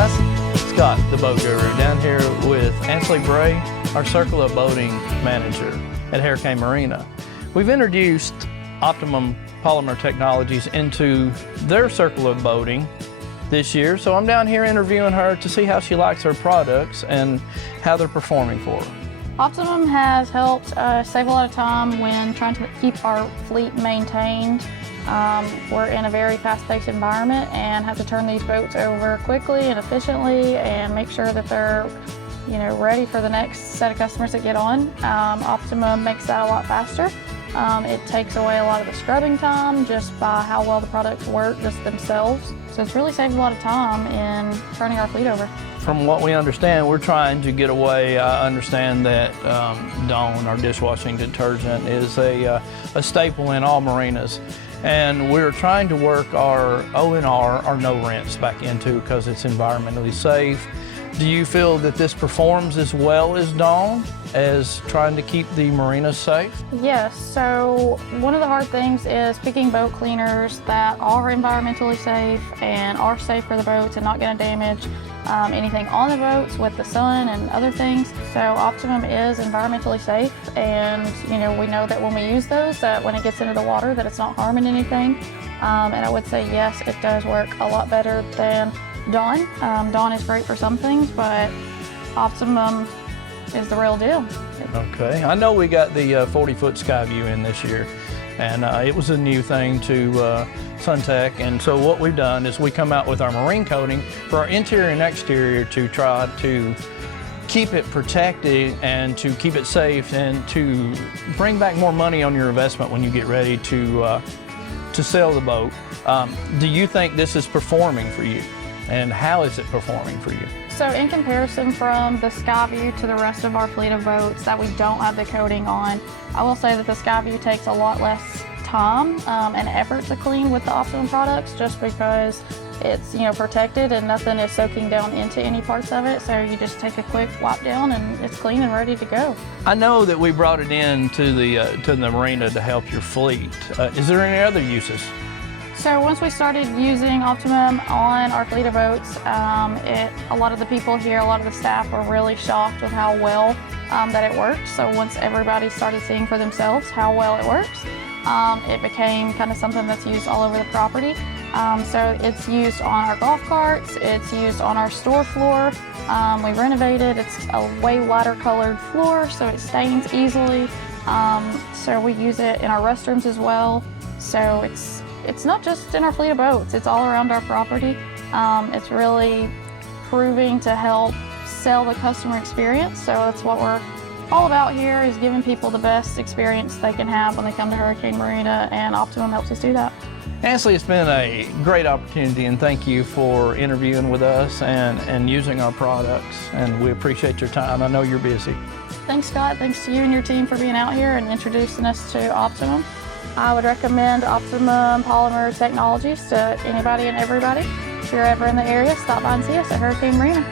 guys, Scott, the boat guru, down here with Ansley Bray, our Circle of Boating manager at Hurricane Marina. We've introduced Optimum Polymer Technologies into their Circle of Boating this year, so I'm down here interviewing her to see how she likes her products and how they're performing for her. Optimum has helped save a lot of time when trying to keep our fleet maintained. We're in a very fast-paced environment and have to turn these boats over quickly and efficiently and make sure that they're ready for the next set of customers that get on. Optimum makes that a lot faster. It takes away a lot of the scrubbing time just by how well the products work just themselves. So it's really saved a lot of time in turning our fleet over. From what we understand, we're trying to get away. I understand that Dawn, our dishwashing detergent, is a staple in all marinas. And we're trying to work our ONR, our no rinse, back into because it's environmentally safe. Do you feel that this performs as well as Dawn as trying to keep the marinas safe? Yes, so one of the hard things is picking boat cleaners that are environmentally safe and are safe for the boats and not going to damage anything on the boats with the sun and other things. So Optimum is environmentally safe, and we know that when we use those, that when it gets into the water, that it's not harming anything. And I would say yes, it does work a lot better than Dawn. Dawn is great for some things, but Optimum is the real deal. Okay, I know we got the 40-foot Skyview in this year, and it was a new thing to Suntech, and so what we've done is we come out with our marine coating for our interior and exterior to try to keep it protected and to keep it safe and to bring back more money on your investment when you get ready to sell the boat. Do you think this is performing for you? And how is it performing for you? So in comparison from the Skyview to the rest of our fleet of boats that we don't have the coating on, I will say that the Skyview takes a lot less time and effort to clean with the Optimum products just because it's protected and nothing is soaking down into any parts of it. So you just take a quick wipe down and it's clean and ready to go. I know that we brought it in to the marina to help your fleet. Is there any other uses? So once we started using Optimum on our fleet of boats, a lot of the people here, a lot of the staff were really shocked with how well that it worked. So once everybody started seeing for themselves how well it works, it became kind of something that's used all over the property. So it's used on our golf carts, it's used on our store floor. We renovated, it's a way lighter colored floor so it stains easily. So we use it in our restrooms as well. So it's not just in our fleet of boats, it's all around our property. It's really proving to help sell the customer experience. So that's what we're all about here, is giving people the best experience they can have when they come to Hurricane Marina, and Optimum helps us do that. Ansley, it's been a great opportunity, and thank you for interviewing with us and using our products, and we appreciate your time. I know you're busy. Thanks, Scott. Thanks to you and your team for being out here and introducing us to Optimum. I would recommend Optimum Polymer Technologies to anybody and everybody. If you're ever in the area, stop by and see us at Hurricane Marina.